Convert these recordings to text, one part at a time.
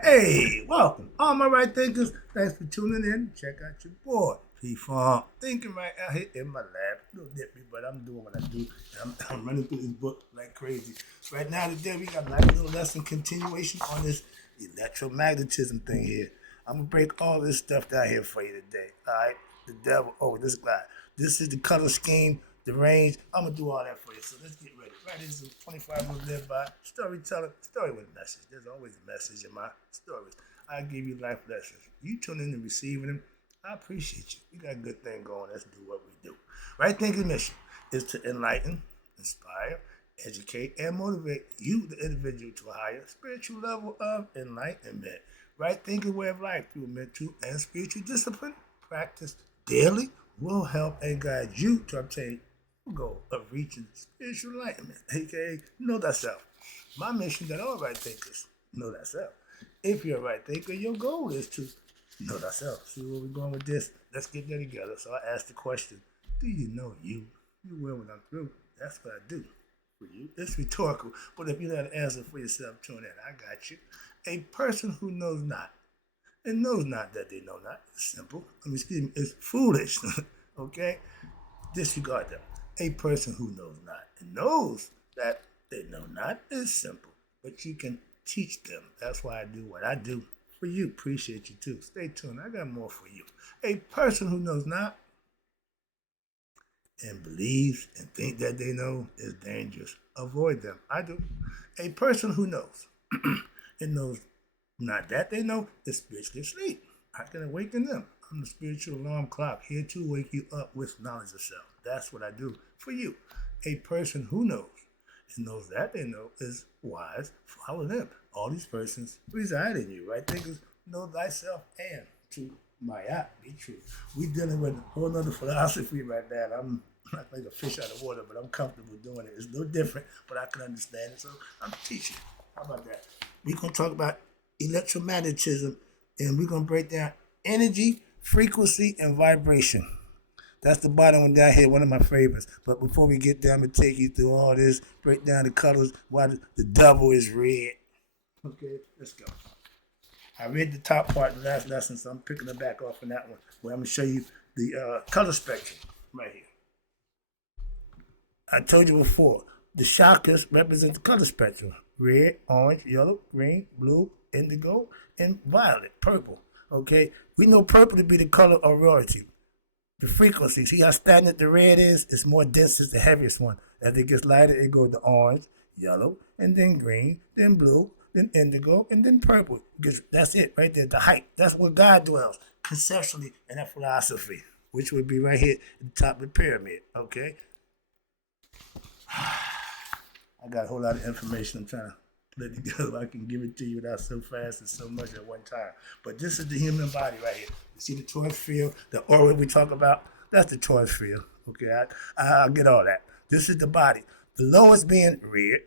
Hey, welcome. All my right thinkers, thanks for tuning in. Check out your boy, P-Farm. Thinking right out here in my lab. A little nippy, but I'm doing what I do. I'm running through this book like crazy. Right now, today, we got a nice little lesson continuation on this electromagnetism thing here. I'm going to break all this stuff down here for you today. All right? The devil. Oh, this guy. This is the color scheme, the range. I'm going to do all that for you. So let's get ready. Right, this is 25 rules live by. Storyteller, story with a message. There's always a message in my stories. I give you life lessons. You tune in and receiving them. I appreciate you. We got a good thing going. Let's do what we do. Right thinking mission is to enlighten, inspire, educate, and motivate you, the individual, to a higher spiritual level of enlightenment. Right thinking way of life through mental and spiritual discipline practiced daily will help and guide you to obtain goal of reaching spiritual enlightenment, aka know thyself. My mission that all right thinkers know thyself. If you're a right thinker, your goal is to know thyself. See where we're going with this? Let's get there together. So I asked the question, do you know you? You will when I'm through. That's what I do for you. It's rhetorical, but if you know the answer for yourself, tune in. I got you. A person who knows not and knows not that they know not. It's simple. Excuse me, it's foolish. Okay? Disregard them. A person who knows not and knows that they know not is simple, but you can teach them. That's why I do what I do for you. Appreciate you too. Stay tuned. I got more for you. A person who knows not and believes and think that they know is dangerous. Avoid them. I do. A person who knows and knows not that they know is spiritually asleep. I can awaken them. I'm the spiritual alarm clock here to wake you up with knowledge of self. That's what I do for you. A person who knows and knows that they know is wise. Follow them. All these persons reside in you, right? Thinkers know thyself and to Mayat be true. We dealing with a whole other philosophy right now. I'm not like a fish out of water, but I'm comfortable doing it. It's no different, but I can understand it. So I'm teaching. How about that? We're gonna talk about electromagnetism, and we're gonna break down energy, frequency, and vibration. That's the bottom one down here, one of my favorites. But before we get there, I'm gonna take you through all this, break down the colors, why the double is red. Okay, let's go. I read the top part of the last lesson, so I'm picking it back off on that one. Where I'm gonna show you the color spectrum right here. I told you before, the chakras represent the color spectrum: red, orange, yellow, green, blue, indigo, and violet, purple. Okay, we know purple to be the color of royalty. The frequency, see how stagnant the red is? It's more dense, it's the heaviest one. As it gets lighter, it goes to orange, yellow, and then green, then blue, then indigo, and then purple. Because that's it right there, the height. That's where God dwells, conceptually in that philosophy, which would be right here at the top of the pyramid. Okay? I got a whole lot of information I'm trying to put it together. I can give it to you without so fast and so much at one time. But this is the human body right here. You see the torus field, the aura we talk about? That's the torus field. Okay, I'll get all that. This is the body. The lowest being red,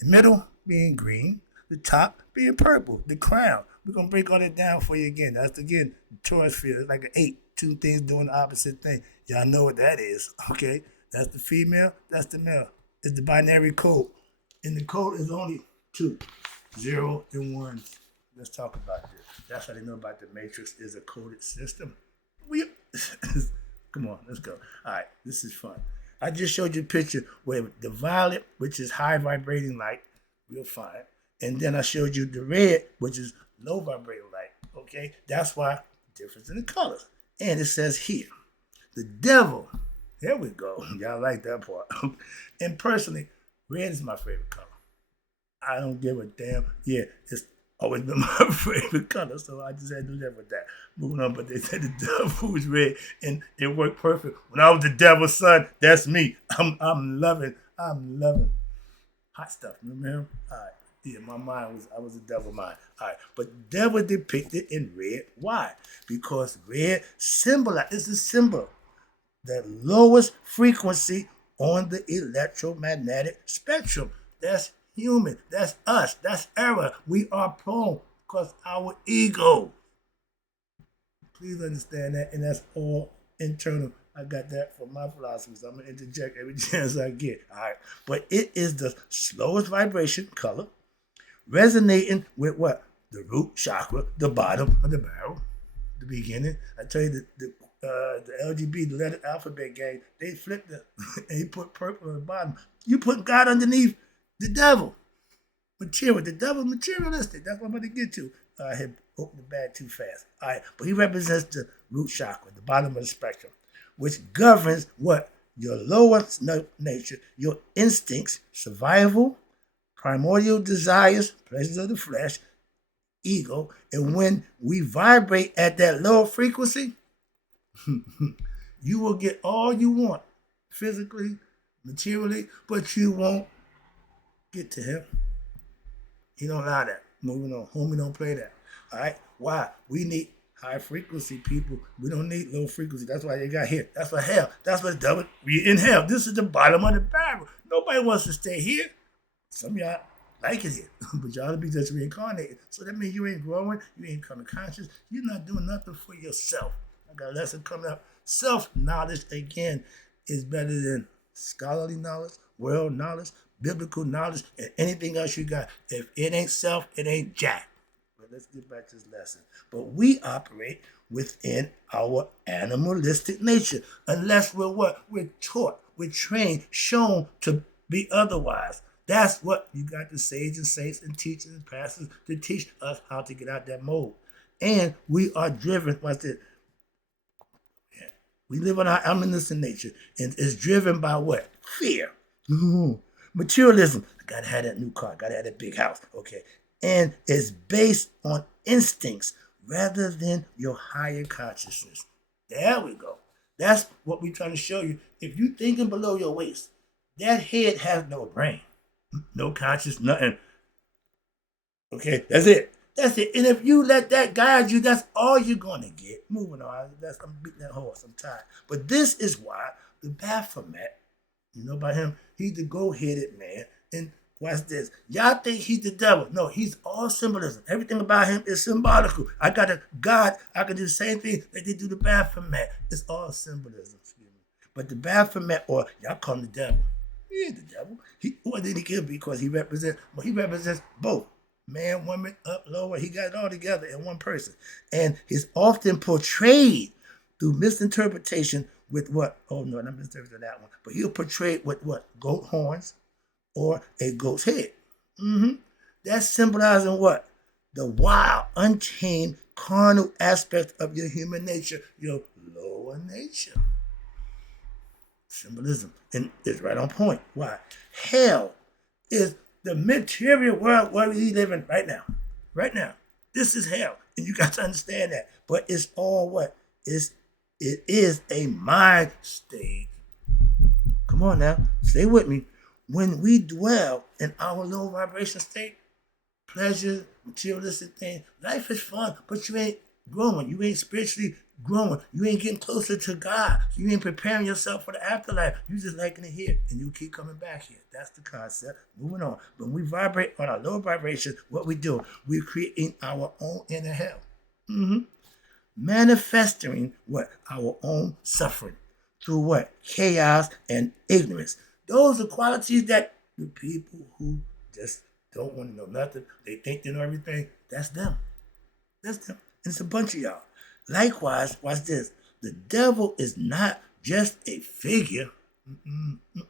the middle being green, the top being purple, the crown. We're going to break all that down for you again. That's, again, the torus field. It's like an 8, two things doing the opposite thing. Y'all know what that is, okay? That's the female, that's the male. It's the binary code. And the code is only two, 0 and 1. Let's talk about this. That's how they know about the matrix is a coded system. We come on, let's go. All right, this is fun. I just showed you a picture where the violet, which is high vibrating light, real fine, and then I showed you the red, which is low vibrating light. Okay, that's why the difference in the colors. And it says here, the devil. There we go. Y'all like that part. And personally, red is my favorite color. I don't give a damn. Yeah, it's always been my favorite color, so I just had to live with that. Moving on, but they said the devil was red, and it worked perfect. When I was the devil's son, that's me. I'm loving hot stuff. Remember him? All right. Yeah, I was a devil mind. All right, but devil depicted in red. Why? Because red is a symbol, the lowest frequency on the electromagnetic spectrum. That's human. That's us. That's error. We are prone because our ego. Please understand that, and that's all internal. I got that from my philosophy, so I'm going to interject every chance I get. All right. But it is the slowest vibration color, resonating with what? the root chakra, the bottom of the barrel, the beginning. I tell you the LGB, the letter alphabet gang, they flipped it and he put purple on the bottom. You put God underneath the devil. Material. The devil materialistic. That's what I'm about to get to. I had opened the bag too fast. All right, but he represents the root chakra, the bottom of the spectrum, which governs what? Your lower nature, your instincts, survival, primordial desires, pleasures of the flesh, ego. And when we vibrate at that lower frequency, you will get all you want physically, materially, but you won't get to him. He don't allow that. Moving on. Homie don't play that. All right? Why? We need high frequency people. We don't need low frequency. That's why they got here. That's what hell. That's what the devil. We in hell. This is the bottom of the barrel. Nobody wants to stay here. Some of y'all like it here, but y'all to be just reincarnated. So that means you ain't growing. You ain't becoming conscious. You're not doing nothing for yourself. I got a lesson coming up. Self-knowledge, again, is better than scholarly knowledge, world knowledge, biblical knowledge, and anything else you got. If it ain't self, it ain't jack. But let's get back to this lesson. But we operate within our animalistic nature, unless we're what? We're taught, we're trained, shown to be otherwise. That's what you got the sages and saints and teachers and pastors to teach us how to get out that mold. And we are driven, what's it? We live on our animalistic nature, and it's driven by what? Fear. Materialism. I gotta have that new car, gotta have that big house. Okay. And it's based on instincts rather than your higher consciousness. There we go. That's what we're trying to show you. If you're thinking below your waist, that head has no brain, no conscious, nothing. Okay, that's it. That's it. And if you let that guide you, that's all you're going to get. Moving on. I'm beating that horse. I'm tired. But this is why the Baphomet, you know about him? He's the goat-headed man. And watch this. Y'all think he's the devil. No, he's all symbolism. Everything about him is symbolical. I got a God. I can do the same thing that they do the Baphomet. It's all symbolism. But the Baphomet, or y'all call him the devil. He ain't the devil. What did he kill? Because he represents both. Man, woman, up, lower, he got it all together in one person. And he's often portrayed through misinterpretation with what? Oh, no, not misinterpreting that one. But he'll portray with what? Goat horns or a goat's head. That's symbolizing what? The wild, untamed, carnal aspect of your human nature, your lower nature. Symbolism. And it's right on point. Why? Hell is the material world where we live in right now. Right now. This is hell. And you got to understand that. But it's all what? It is a mind state. Come on now. Stay with me. When we dwell in our low vibration state, pleasure, materialistic things, life is fun, but you ain't growing. You ain't spiritually growing. You ain't getting closer to God. You ain't preparing yourself for the afterlife. You just liking it here, and you keep coming back here. That's the concept. Moving on. When we vibrate on our low vibration, what we do, we're creating our own inner hell. Manifesting what? Our own suffering through what? Chaos and ignorance. Those are qualities that the people who just don't want to know nothing, they think they know everything, that's them. That's them. And it's a bunch of y'all. Likewise, watch this. The devil is not just a figure.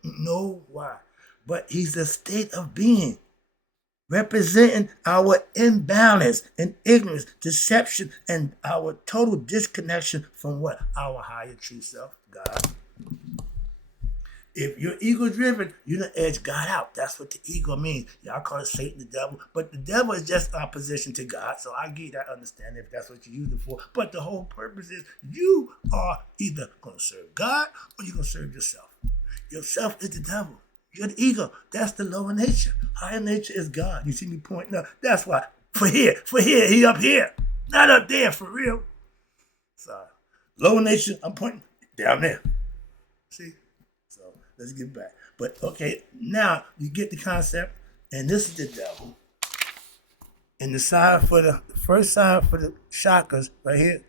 No, why? But he's a state of being, representing our imbalance and ignorance, deception, and our total disconnection from what? Our higher true self, God. If you're ego-driven, you don't edge God out. That's what the ego means. Y'all call it Satan, the devil. But the devil is just opposition to God. So I give you that understanding if that's what you use it for. But the whole purpose is you are either going to serve God or you're going to serve yourself. Yourself is the devil. You're the ego. That's the lower nature. Higher nature is God. You see me pointing up. That's why. For here, he up here. Not up there, for real. Sorry. Lower nature, I'm pointing down there. See? Let's get back. But okay, now you get the concept, and this is the devil. And the sign for the first sign for the chakras right here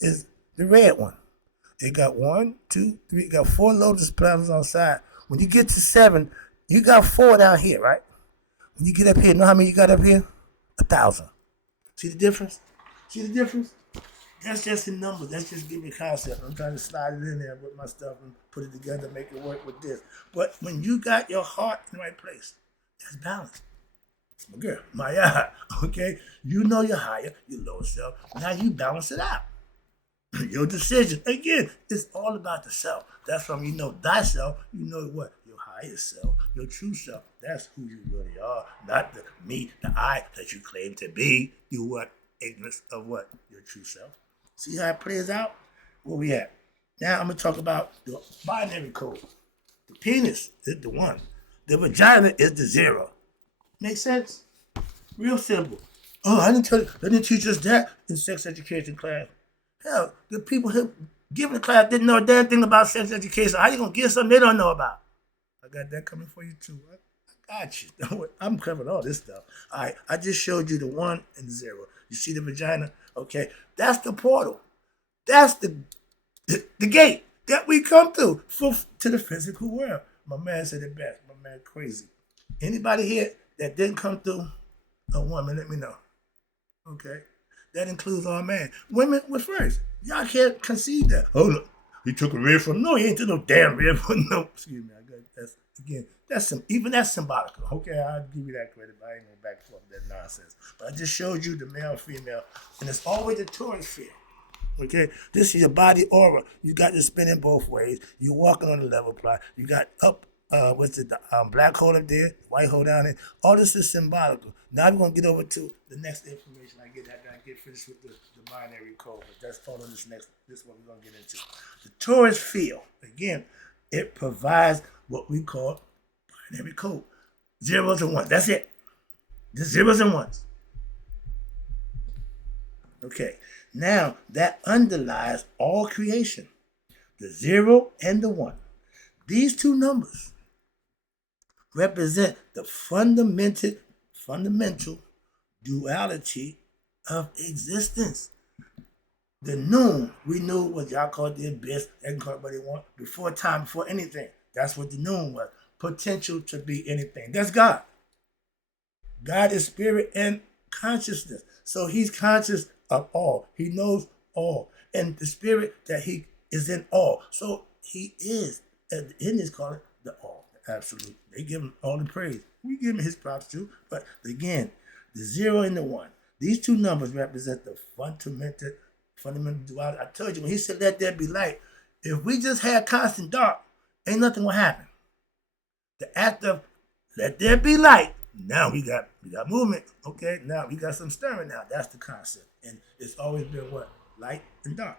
is the red one. It got 1, 2, 3, got 4 lotus petals on the side. When you get to 7, you got 4 down here, right? When you get up here, know how many you got up here? 1,000. See the difference? See the difference? That's just in numbers. That's just giving me a concept. I'm trying to slide it in there with my stuff and put it together, make it work with this. But when you got your heart in the right place, that's balance. My girl, my eye, okay? You know your higher, your lower self. Now you balance it out. Your decision. Again, it's all about the self. That's from you know thyself, you know what? Your higher self, your true self. That's who you really are. Not the me, the I that you claim to be. You what? Ignorance of what? Your true self. See how it plays out? Where we at? Now I'm gonna talk about the binary code. The penis is the 1. The vagina is the 0. Make sense? Real simple. Oh, I didn't teach us that in sex education class. Hell, the people who giving the class didn't know a damn thing about sex education. How you gonna get something they don't know about? I got that coming for you too. I got you. I'm covering all this stuff. All right, I just showed you the 1 and the 0. You see the vagina? Okay, that's the portal. That's the gate that we come through to the physical world. My man said it best. My man crazy. Anybody here that didn't come through a woman, let me know. Okay? That includes all men. Women were first. Y'all can't concede that. Oh, look, he took a rib from. No, he ain't took no damn rib from. No, excuse me. That's symbolic. Okay, I'll give you that credit, but I ain't going back and forth with that nonsense. But I just showed you the male, female, and it's always the torus field. Okay, this is your body aura. You got this spinning both ways. You're walking on the level plot. You got up, the black hole up there, white hole down there. All this is symbolical. Now we're gonna get over to the next information. I get finished with the binary code, but that's all on this is what we're gonna get into. The torus field, again, it provides what we call binary code. 0s and 1s. That's it. Just 0s and 1s. Okay. Now, that underlies all creation, the 0 and the 1. These two numbers represent the fundamental duality of existence. The noon, we knew what y'all called the abyss, they can call it what they want, before time, before anything. That's what the noon was. Potential to be anything. That's God. God is spirit and consciousness. So he's conscious of all. He knows all. And the spirit that he is in all. So he is, and the Indians call it the all, the absolute. They give him all the praise. We give him his props too. But again, the 0 and the 1. These two numbers represent the fundamental duality. I told you, when he said, let there be light, if we just had constant dark, ain't nothing will happen. The act of let there be light, now we got movement. Okay, now we got some stirring now. That's the concept. And it's always been what? Light and dark.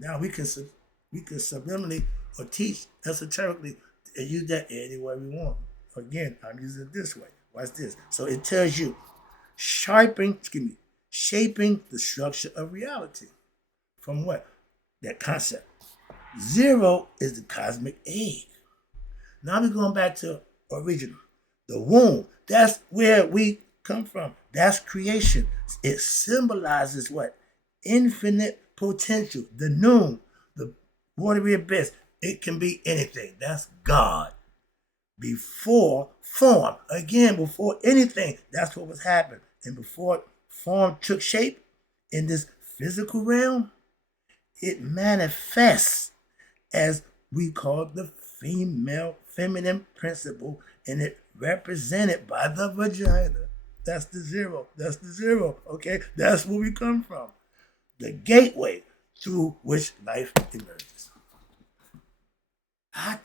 Now we can subliminally or teach esoterically and use that any way we want. Again, I'm using it this way. Watch this. So it tells you shaping the structure of reality. From what? That concept. 0 is the cosmic egg. Now we're going back to original. The womb. That's where we come from. That's creation. It symbolizes what? Infinite potential. The noon, the watery abyss. It can be anything. That's God. Before form. Again, before anything, that's what was happening. And before form took shape in this physical realm, it manifests as we call the feminine principle, and it represented by the vagina. That's the 0. That's the 0. Okay? That's where we come from. The gateway through which life emerges. I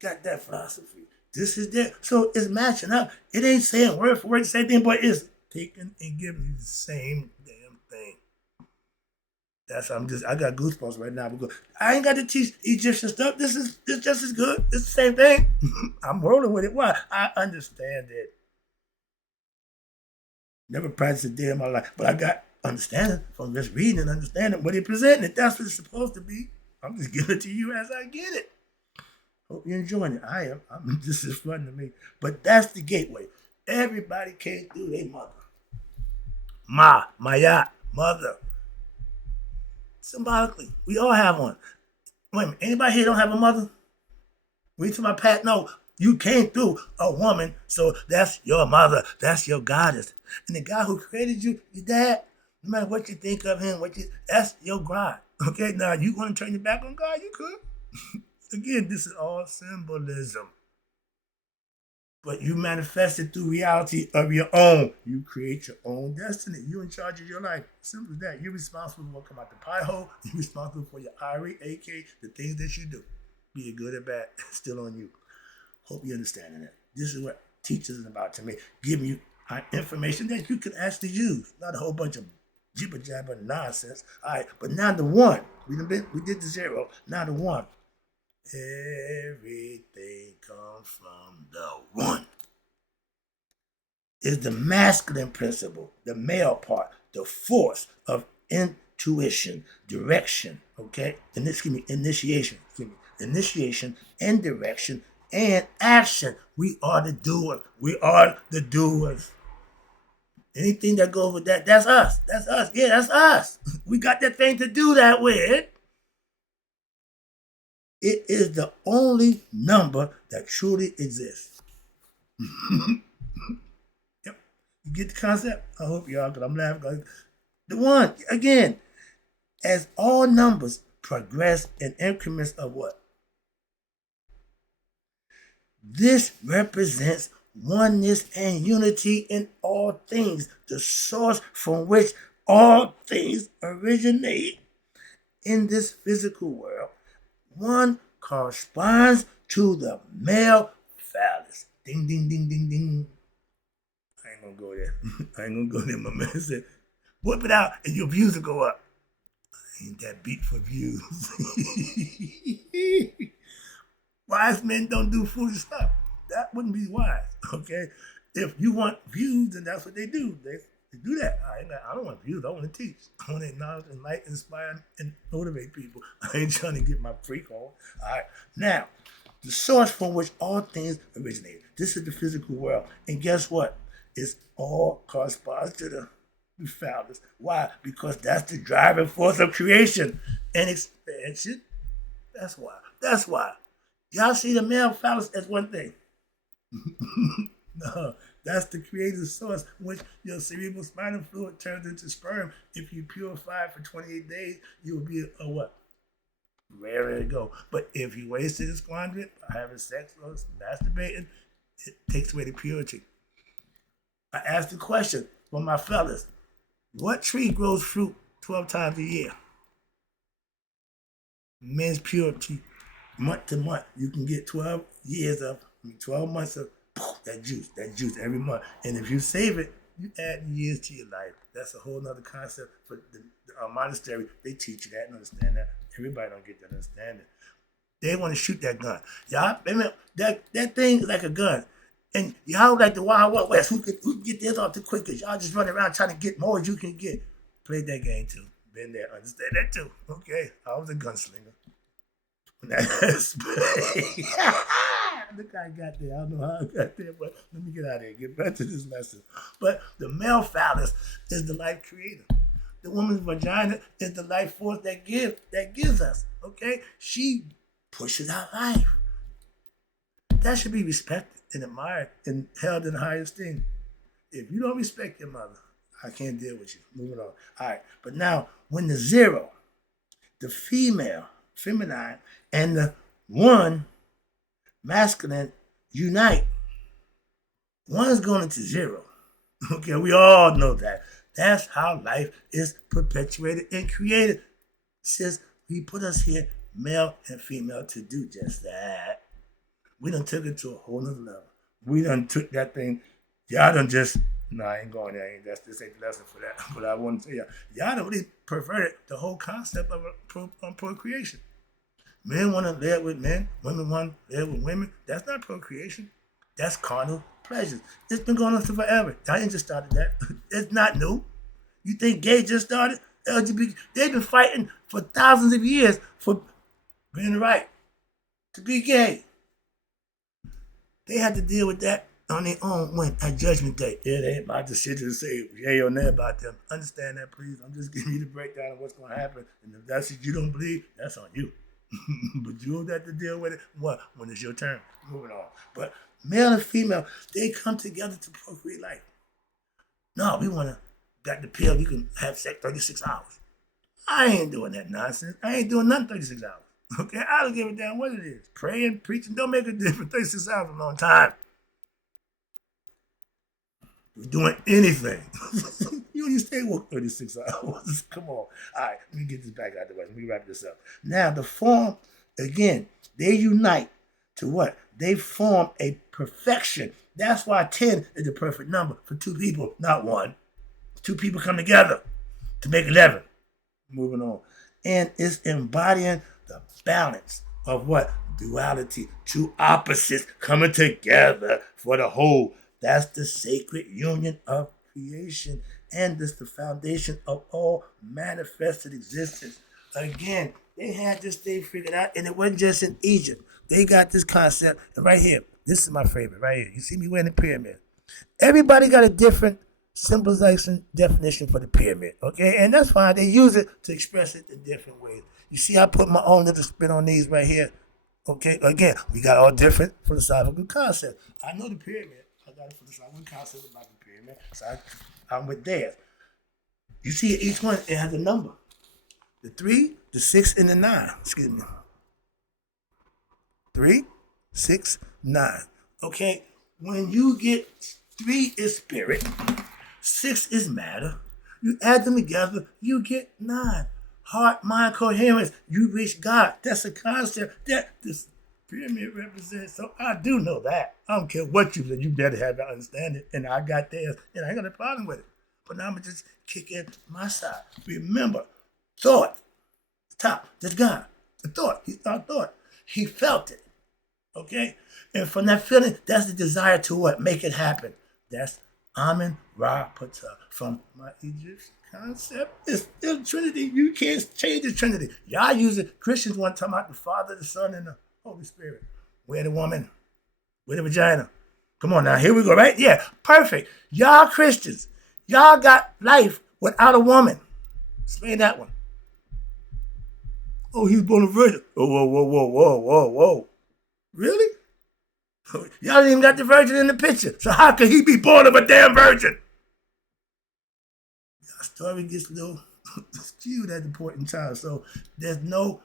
got that philosophy. This is there. So it's matching up. It ain't saying word for word the same thing, but it's taking and giving you the same damn thing. I got goosebumps right now because I ain't got to teach Egyptian stuff. It's just as good. It's the same thing. I'm rolling with it. Why? I understand it. Never practiced a day in my life, but I got understanding from just reading and understanding what he presented it. That's what it's supposed to be. I'm just giving it to you as I get it. Hope you're enjoying it. I am. This is fun to me. But that's the gateway. Everybody came through their mother. Maya, mother. Symbolically, we all have one. Wait a minute, anybody here don't have a mother? Read to my Pat. No, you came through a woman, so that's your mother. That's your goddess. And the guy who created you, your dad, No matter what you think of him, that's your God. Okay, now you want to turn your back on God? You could. Again, this is all symbolism. But you manifest it through reality of your own. You create your own destiny. You're in charge of your life. Simple as that. You're responsible for what come out the pie hole. You're responsible for your IRA, aka the things that you do. Be it good or bad, still on you. Hope you're understanding that. This is what teachers is about to me. Giving you information that you can actually use. Not a whole bunch of jibber jabber nonsense. All right, but now the one. We did the zero. Now the one. Everything comes from the one. Is the masculine principle, the male part, the force of intuition, direction, okay? And this give me initiation, initiation and direction and action. We are the doers. We are the doers. Anything that goes with that, that's us. That's us. Yeah, that's us. We got that thing to do that with. It is the only number that truly exists. Yep. You get the concept? I hope y'all, because I'm laughing. The one, again, as all numbers progress in increments of what? This represents oneness and unity in all things, the source from which all things originate in this physical world. One corresponds to the male phallus. Ding, ding, ding, ding, ding. I ain't gonna go there. I ain't gonna go there. My man said, whip it out and your views will go up. Ain't that beat for views? Wise men don't do foolish stuff. That wouldn't be wise, okay? If you want views, then that's what they do. They do that. I don't want views. I want to teach. I want to acknowledge, enlighten, inspire, and motivate people. I ain't trying to get my freak on. All right. Now, the source from which all things originate. This is the physical world. And guess what? It's all corresponds to the phallus. Why? Because that's the driving force of creation and expansion. That's why. That's why. Y'all see the male phallus as one thing. No, that's the creative source, which your cerebral spinal fluid turns into sperm. If you purify it for 28 days, you will be a what? Raring to go. But if you wasted and squandered it by having sex or masturbating, it takes away the purity. I asked the question for my fellas, what tree grows fruit 12 times a year? Men's purity, month to month, you can get 12 months of that juice every month. And if you save it, you add years to your life. That's a whole nother concept for the monastery. They teach you that and understand that. Everybody don't get that understanding. They want to shoot that gun. Y'all, that thing is like a gun. And y'all like the Wild West. Who can get this off the quickest? Y'all just running around trying to get more as you can get. Played that game too. Been there, understand that too. Okay, I was a gunslinger. Look, I got there. I don't know how I got there, but let me get out of here. Get back to this lesson. But the male phallus is the life creator. The woman's vagina is the life force that gives us. Okay, she pushes out life. That should be respected and admired and held in high esteem. If you don't respect your mother, I can't deal with you. Moving on. All right, but now when the zero, the female, feminine, and the one, masculine, unite, one's going into zero. Okay, we all know that. That's how life is perpetuated and created. Since he put us here, male and female, to do just that. We done took it to a whole nother level. We done took that thing. Y'all done just, no, I ain't going there. This ain't the lesson for that. But I want to tell y'all done really perverted the whole concept of procreation. Men want to live with men. Women want to live with women. That's not procreation. That's carnal pleasures. It's been going on since forever. I ain't just started that. It's not new. You think gay just started? LGBT, they've been fighting for thousands of years for being right to be gay. They had to deal with that on their own when at Judgment Day. It ain't my decision to say yay or nay about them. Understand that, please. I'm just giving you the breakdown of what's going to happen. And if that's what you don't believe, that's on you. But you don't have to deal with it. What? When it's your turn. Moving on. But male and female, they come together to procreate life. No, we want to got the pill, you can have sex 36 hours. I ain't doing that nonsense. I ain't doing nothing 36 hours. Okay, I don't give a damn what it is. Praying, preaching, don't make a difference. 36 hours is a long time. We're doing anything. You only stay woke 36 hours. Come on. All right, let me get this back out of the way. Let me wrap this up. Now, the form, again, they unite to what? They form a perfection. That's why 10 is the perfect number for two people, not one. Two people come together to make 11. Moving on. And it's embodying the balance of what? Duality. Two opposites coming together for the whole. That's the sacred union of creation. And it's the foundation of all manifested existence. Again, they had this thing figured out, and it wasn't just in Egypt. They got this concept, and right here, this is my favorite, right here. You see me wearing the pyramid. Everybody got a different symbolization definition for the pyramid, okay? And that's fine. They use it to express it in different ways. You see, I put my own little spin on these right here, okay? Again, we got all different philosophical concepts. I know the pyramid. I got a philosophical concept about the pyramid, so I'm with theirs. You see, each one, it has a number. The 3, the 6, and the 9. Excuse me. 3, 6, 9. Okay? When you get 3 is spirit, 6 is matter. You add them together, you get 9. Heart, mind, coherence. You reach God. That's a concept that this pyramid represents. So I do know that. I don't care what you say. You better have to understand it. And I got theirs. And I ain't got a problem with it. But now I'm going to just kick in my side. Remember, thought. Top. That's God. The thought. He thought thought. He felt it. Okay? And from that feeling, that's the desire to what? Make it happen. That's Amen Ra Pata. From my Egyptian concept, it's the Trinity. You can't change the Trinity. Y'all use it. Christians want to talk about the Father, the Son, and the Holy Spirit. Where the woman? Where the vagina? Come on now. Here we go, right? Yeah. Perfect. Y'all Christians. Y'all got life without a woman. Explain that one. Oh, he was born a virgin. Oh, whoa. Really? Y'all didn't even got the virgin in the picture. So how could he be born of a damn virgin? Our story gets a little skewed at the point in time. So there's no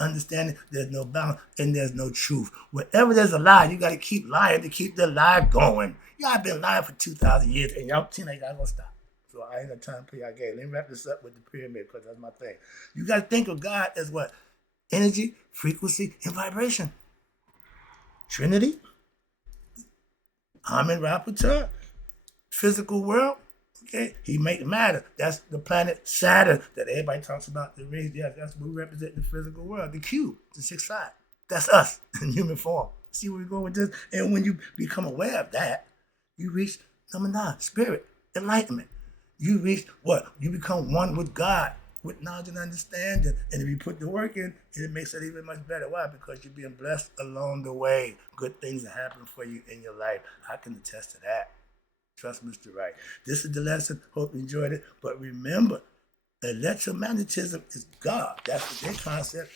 understanding, there's no balance, and there's no truth. Wherever there's a lie, you got to keep lying to keep the lie going. Y'all been lying for 2,000 years, and y'all seem like y'all gonna stop. So I ain't got time to play y'all game. Let me wrap this up with the pyramid because that's my thing. You got to think of God as what? Energy, frequency, and vibration. Trinity, Amen Rapporteur, physical world. Okay, he make matter. That's the planet Saturn that everybody talks about. The rays, yeah, that's what we represent in the physical world. The cube, the sixth side. That's us in human form. See where we're going with this? And when you become aware of that, you reach number 9, spirit, enlightenment. You reach what? You become one with God, with knowledge and understanding. And if you put the work in, it makes it even much better. Why? Because you're being blessed along the way. Good things are happening for you in your life. I can attest to that. Trust Mr. Wright. This is the lesson. Hope you enjoyed it. But remember, electromagnetism is God. That's their concept.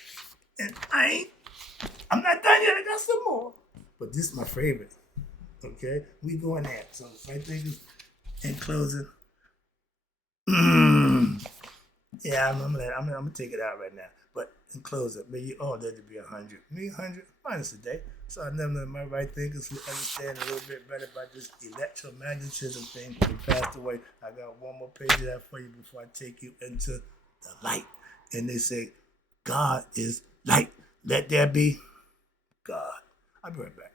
And I'm not done yet. I got some more. But this is my favorite. Okay? We going there. So I think in closing. Yeah, I'm gonna take it out right now. But in closing, may you all live to be 100. Me 100 minus a day. So I never know my right thinkers who understand a little bit better about this electromagnetism thing. They passed away. I got one more page of that for you before I take you into the light. And they say, God is light. Let there be God. I'll be right back.